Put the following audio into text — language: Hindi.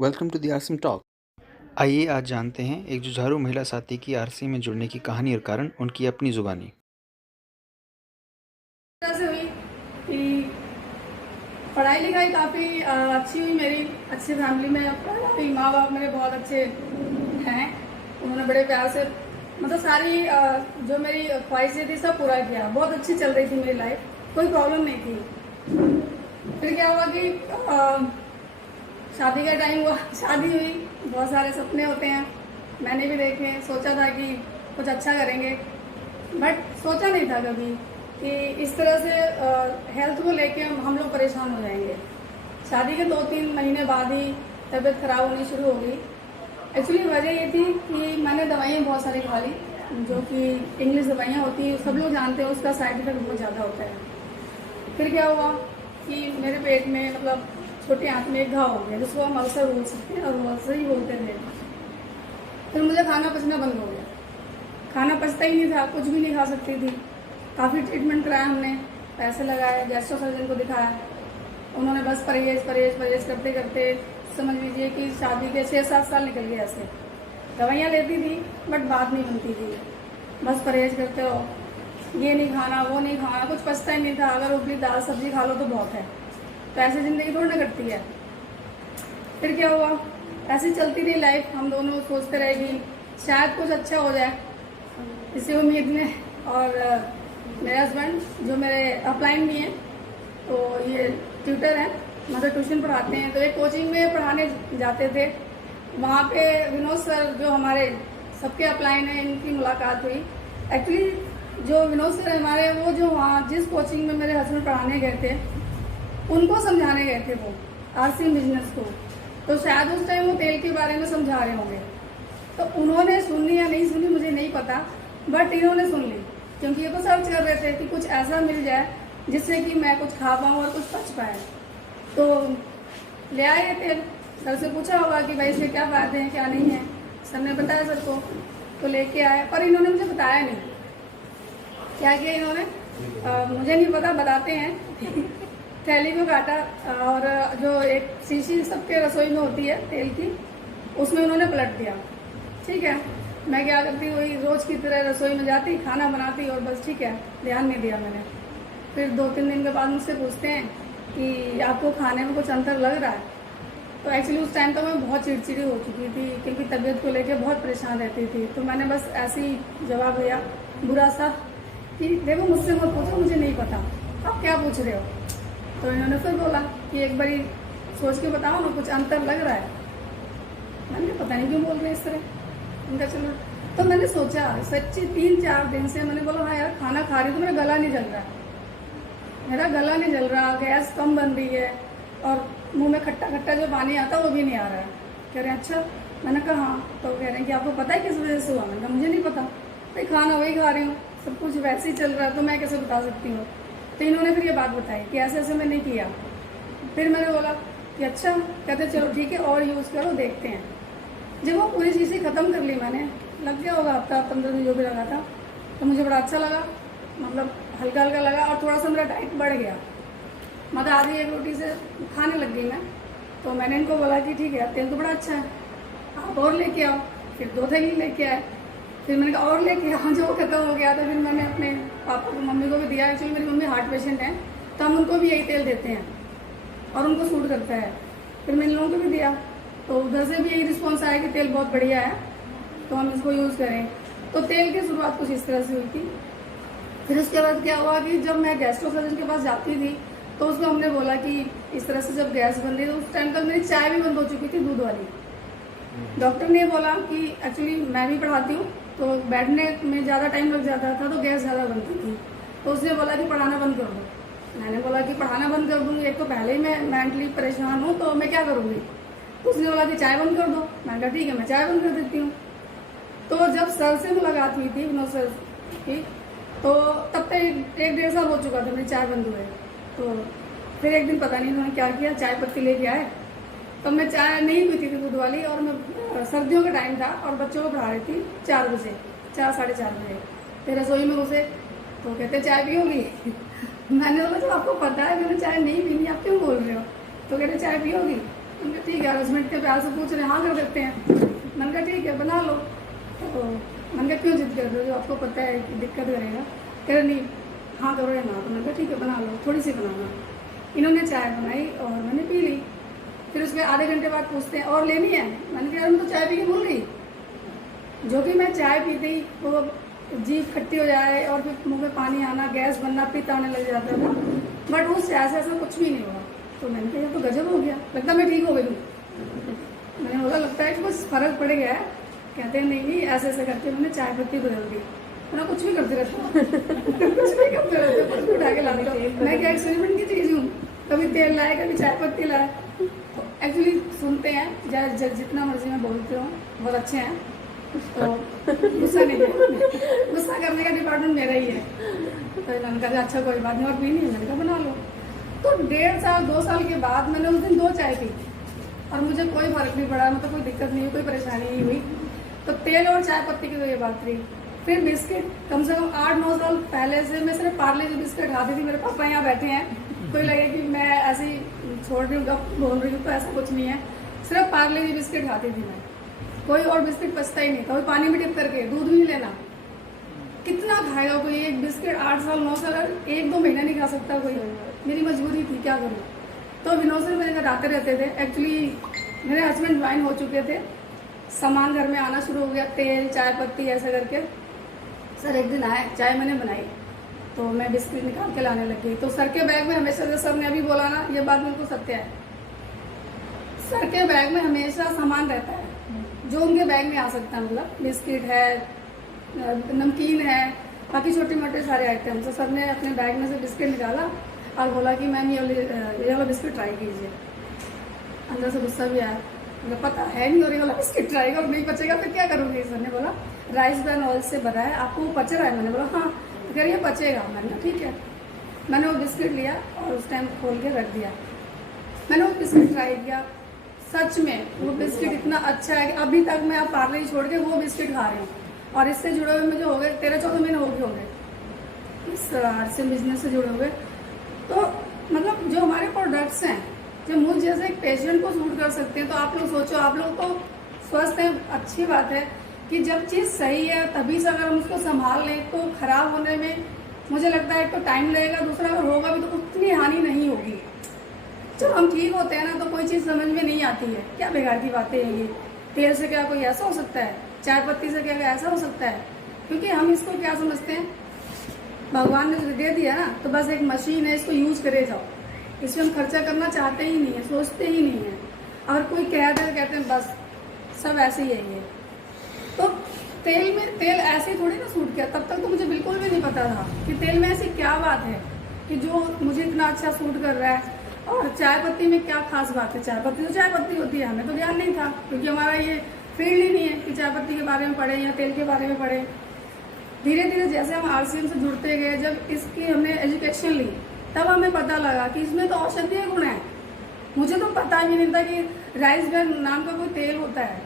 Welcome to the RCM talk. आइए आज जानते हैं एक जुझारू महिला साथी की आरसीएम में जुड़ने की कहानी और कारण, उनकी अपनी जुबानी। से हुई कि पढ़ाई लिखाई काफ़ी अच्छी हुई मेरी। अच्छी फैमिली में पैदा हुई। माँ बाप मेरे बहुत अच्छे हैं। उन्होंने बड़े प्यार से मतलब सारी जो मेरी ख्वाहिशें थी सब पूरा किया। बहुत अच्छी चल रही थी मेरी लाइफ, कोई प्रॉब्लम नहीं थी। फिर क्या हुआ कि शादी का टाइम हुआ, शादी हुई। बहुत सारे सपने होते हैं, मैंने भी देखे। सोचा था कि कुछ अच्छा करेंगे, बट सोचा नहीं था कभी कि इस तरह से हेल्थ को लेके हम लोग परेशान हो जाएंगे। शादी के 2-3 महीने बाद ही तबीयत खराब होनी शुरू हो गई। एक्चुअली वजह ये थी कि मैंने दवाइयाँ बहुत सारी खा ली, जो कि इंग्लिश दवाइयाँ होती हैं, सब लोग जानते हैं उसका साइड इफेक्ट बहुत ज़्यादा होता है। फिर क्या हुआ कि मेरे पेट में मतलब छोटी आंत में एक घाव हो गया, जिसको हम अल्सर बोल सकते हैं, और अल्सर ही बोलते थे। फिर मुझे खाना पचना बंद हो गया, खाना पचता ही नहीं था, कुछ भी नहीं खा सकती थी। काफ़ी ट्रीटमेंट कराया हमने, पैसे लगाए, गैस्ट्रो सर्जन को दिखाया। उन्होंने बस परहेज परहेज परहेज करते करते समझ लीजिए कि शादी के 6-7 साल निकल गए ऐसे। दवाइयाँ लेती थी बट बात नहीं बनती थी, बस परहेज करते हो, ये नहीं खाना वो नहीं खाना, कुछ पचता ही नहीं था। अगर उबली दाल सब्जी खा लो तो बहुत है, तो ऐसे ज़िंदगी थोड़ी ना कटती है। फिर क्या हुआ, ऐसी चलती रही लाइफ। हम दोनों सोचते रहे कि शायद कुछ अच्छा हो जाए, इसी उम्मीद में। और मेरे हस्बैंड जो मेरे अपलाइन भी हैं, तो ये ट्यूटर हैं, मतलब ट्यूशन पढ़ाते हैं। तो एक कोचिंग में पढ़ाने जाते थे, वहाँ पे विनोद सर जो हमारे सबके अपलाइन हैं, इनकी मुलाकात हुई। एक्चुअली जो विनोद सर हमारे, वो जो वहाँ जिस कोचिंग में मेरे हस्बैंड पढ़ाने गए थे, उनको समझाने गए थे वो आरसीएम बिजनेस को। तो शायद उस टाइम वो तेल के बारे में समझा रहे होंगे। तो उन्होंने सुनी या नहीं सुनी मुझे नहीं पता, बट इन्होंने सुन ली, क्योंकि ये तो सर्च कर रहे थे कि कुछ ऐसा मिल जाए जिससे कि मैं कुछ खा पाऊँ और कुछ पच पाए। तो ले आए ये तेल। सर से पूछा होगा कि भाई इसके क्या फ़ायदे हैं क्या नहीं है। सर ने बताया सर को, तो लेके आए। पर इन्होंने मुझे बताया नहीं क्या किया इन्होंने, मुझे नहीं पता, बताते हैं। थैली को काटा और जो एक शीशी सबके रसोई में होती है तेल की, उसमें उन्होंने पलट दिया। ठीक है, मैं क्या करती, वही रोज़ की तरह रसोई में जाती, खाना बनाती और बस। ठीक है, ध्यान नहीं दिया मैंने। फिर 2-3 दिन के बाद मुझसे पूछते हैं कि आपको खाने में कुछ अंतर लग रहा है। तो एक्चुअली उस टाइम तो मैं बहुत चिड़चिड़ी हो चुकी थी, क्योंकि तबीयत को लेकर बहुत परेशान रहती थी। तो मैंने बस ऐसे ही जवाब दिया बुरा सा कि देखो मुझसे मत पूछो, मुझे नहीं पता, आप क्या पूछ रहे हो। तो इन्होंने फिर बोला कि एक बारी सोच के बताओ ना, कुछ अंतर लग रहा है। मैंने पता नहीं क्यों बोल रहे इस तरह। उनका चलो, तो मैंने सोचा सच्ची 3-4 दिन से मैंने बोला हाँ यार, खाना खा रही तो मेरा गला नहीं जल रहा है, मेरा गला नहीं जल रहा, गैस कम बन रही है, और मुंह में खट्टा खट्टा जो पानी आता वो भी नहीं आ रहा है। कह रहे हैं अच्छा। मैंने कहा हाँ। तो कह रहे हैं कि आपको पता है किस वजह से हुआ। मैंने कहा मुझे नहीं पता, भाई खाना वही खा रही हूँ, सब कुछ वैसे ही चल रहा है, तो मैं कैसे बता सकती हूँ। तो इन्होंने फिर ये बात बताई कि ऐसे ऐसे मैंने किया। फिर मैंने बोला कि अच्छा। कहते चलो ठीक है और यूज़ करो, देखते हैं। जब वो पूरी चीज़ें ख़त्म कर ली मैंने, लग गया होगा हफ्ता 15 दिन जो भी लगा था, तो मुझे बड़ा अच्छा लगा, मतलब हल्का हल्का लगा, और थोड़ा सा मेरा डाइट बढ़ गया। मतलब आधी एक रोटी से खाने लग गई मैं। तो मैंने इनको बोला कि ठीक है तेल तो बड़ा अच्छा है, आप और लेके आओ। फिर 2 थैली लेके आए। फिर मैंने कहा और लेके आओ, जो खत्म हो गया। तो फिर मैंने अपने पापा को, मम्मी को भी दिया। एक्चुअली मेरी मम्मी हार्ट पेशेंट है, तो हम उनको भी यही तेल देते हैं और उनको सूट करता है। फिर मैंने लोगों को भी दिया, तो उधर से भी यही रिस्पॉन्स आया कि तेल बहुत बढ़िया है, तो हम इसको यूज़ करें। तो तेल की शुरुआत कुछ इस तरह से हुई थी। फिर उसके बाद क्या हुआ कि जब मैं गैस्ट्रो सर्जन के पास जाती थी, तो उसमें हमने बोला कि इस तरह से जब गैस बन रही, तो उस टाइम तक मेरी चाय भी बंद हो चुकी थी, दूध वाली। डॉक्टर ने बोला कि एक्चुअली मैं भी पढ़ाती हूँ, तो बैठने में ज़्यादा टाइम लग जाता था, तो गैस ज़्यादा बनती थी। तो उसने बोला कि पढ़ाना बंद कर दो। मैंने बोला कि पढ़ाना बंद कर दूँगी, एक तो पहले ही मैं मेंटली परेशान हूँ, तो मैं क्या करूँगी। तो उसने बोला कि चाय बंद कर दो। मैंने कहा ठीक है, मैं चाय बंद कर देती हूँ। तो जब सर से मुलाकात हुई थी विनोद सर की, तो तब तक 1-1.5 साल हो चुका था मेरी चाय बंद हुए। तो फिर एक दिन पता नहीं उन्होंने क्या किया, चाय पत्ती लेके आए। तो मैं चाय नहीं पीती थी दूध वाली, और मैं सर्दियों का टाइम था और बच्चों को पढ़ा रही थी 4 बजे, 4-4:30 बजे। फिर रसोई में घुसे तो कहते चाय पियोगी। मैंने बोला जब आपको पता है मैंने चाय नहीं पीनी, आप क्यों बोल रहे हो। तो कहते चाय पियोगी। मैंने कहा ठीक है, हस्बैंड के प्यार से पूछ रहे हैं, हाँ कर देते हैं। मैंने कहा ठीक है बना लो। तो मैंने कहा क्यों जिद कर रहे हो, जो आपको पता है कि दिक्कत करेगा। कह रहे नहीं हाँ करो या ना। तो मैंने कहा ठीक है बना लो, थोड़ी सी बनाना। इन्होंने चाय बनाई और मैंने पी ली। फिर उसके आधे घंटे बाद पूछते हैं और लेनी है। मैंने कहा यार मैं तो चाय पी के भूल गई। जो कि मैं चाय पीते ही वो जीभ खट्टी हो जाए और फिर मुंह में पानी आना, गैस बनना, पित्त आने लग जाता था। बट उस चाय से ऐसा कुछ भी नहीं हुआ। तो मैंने कहा तो गजब हो गया, लगता मैं ठीक हो गई हूँ। मैंने बोला लगता है कि कुछ फर्क पड़ गया है। कहते हैं नहीं ऐसे ऐसे करके मैंने चाय पत्ती बदल दी। मैं कुछ भी करते रहता हूँ कुछ भी करते रहते, कुछ भी उठा के लाते हूँ। मैं क्या एक्सपेरिमेंट की चीज़ हूँ, कभी तेल लाए कभी चाय पत्ती लाए। तो एक्चुअली सुनते हैं जितना मर्जी मैं बोलती हूँ, बहुत अच्छे हैं। तो गुस्सा नहीं है, गुस्सा करने का डिपार्टमेंट मेरा ही है। तो मैंने कहा अच्छा कोई बात नहीं, और पीनी है मैंने कहा बना लो। तो 1.5 साल 2 साल के बाद मैंने उस दिन 2 चाय पी और मुझे कोई फर्क नहीं पड़ा, मतलब कोई दिक्कत नहीं हुई, कोई परेशानी नहीं हुई। तो तेल और चाय पत्ती की तो ये बात रही। फिर बिस्किट कम से कम 8-9 साल पहले से मैं सिर्फ पार्ले जी बिस्किट खाती थी। मेरे पापा यहाँ बैठे हैं, कोई लगे कि मैं ऐसे ही छोड़ रही हूँ गप बोल रही हूँ, तो ऐसा कुछ नहीं है। सिर्फ पार्ले जी बिस्किट खाती थी मैं, कोई और बिस्किट बचता ही नहीं था। कोई पानी में डिप करके, दूध भी नहीं लेना। कितना खाएगा कोई एक बिस्किट? 8 साल 9 साल 1-2 महीना नहीं खा सकता कोई। मेरी मजबूरी थी, क्या करूँ। तो विनोद से मेरे घर आते रहते थे। एक्चुअली मेरे हस्बैंड ज्वाइन हो चुके थे, सामान घर में आना शुरू हो गया, तेल चाय पत्ती ऐसा करके। सर एक दिन आए, चाय मैंने बनाई तो मैं बिस्किट निकाल के लाने लग गई। तो सर के बैग में हमेशा, जैसे सर ने अभी बोला ना, ये बात बिल्कुल सत्य है, सर के बैग में हमेशा सामान रहता है जो उनके बैग में आ सकता है। मतलब बिस्किट है, नमकीन है, बाकी छोटे मोटे सारे आइटम। तो सर ने अपने बैग में से बिस्किट निकाला और बोला कि मैम ये वाला बिस्किट ट्राई कीजिए। अंदर से गुस्सा भी आया, मुझे पता है नहीं और ये वाला बिस्किट ट्राई करो, नहीं बचेगा तो क्या करूँगी। सर ने बोला राइस ब्रान ऑयल से बना है, आपको वो पच रहा है? मैंने बोला हाँ। अगर ये पचेगा, मैंने कहा ठीक है। मैंने वो बिस्किट लिया और उस टाइम खोल के रख दिया। मैंने वो बिस्किट ट्राई किया, सच में वो बिस्किट इतना अच्छा है कि अभी तक मैं आप पार्ले छोड़ के वो बिस्किट खा रही हूँ। और इससे जुड़े हुए मुझे हो गए 13-14 महीने हो गए होंगे इस आरसी बिजनेस से जुड़े हुए। तो मतलब जो हमारे प्रोडक्ट्स हैं, जो मुझ जैसे एक पेशेंट को सूट कर सकते हैं। तो आप लोग सोचो, आप लोग तो स्वस्थ हैं, अच्छी बात है कि जब चीज़ सही है तभी से अगर हम उसको संभाल लें तो खराब होने में मुझे लगता है एक तो टाइम लगेगा, दूसरा अगर होगा भी तो उतनी हानि नहीं होगी। जब हम ठीक होते हैं ना तो कोई चीज़ समझ में नहीं आती है, क्या बेकार की बातें हैं ये। तेल से क्या कोई ऐसा हो सकता है, चाय पत्ती से क्या ऐसा हो सकता है। क्योंकि हम इसको क्या समझते हैं, भगवान ने दे दिया ना तो बस एक मशीन है, इसको यूज करे जाओ। इसमें हम खर्चा करना चाहते ही नहीं है, सोचते ही नहीं है। अगर कोई कहते हैं कहते हैं बस सब ऐसे ही है ये। तो तेल में तेल ऐसे थोड़ी ना सूट किया। तब तक तो मुझे बिल्कुल भी नहीं पता था कि तेल में ऐसी क्या बात है कि जो मुझे इतना अच्छा सूट कर रहा है। और चाय पत्ती में क्या खास बात है, चाय पत्ती तो चाय पत्ती होती है, हमें तो ध्यान नहीं था क्योंकि हमारा ये फील्ड ही नहीं है कि चाय पत्ती के बारे में पढ़े या तेल के बारे में पढ़े। धीरे धीरे जैसे हम आरसीएम से जुड़ते गए, जब इसकी हमने एजुकेशन ली तब हमें पता लगा कि इसमें तो औषधीय गुण है। मुझे तो पता ही नहीं था कि राइस ब्रान नाम का कोई तेल होता है।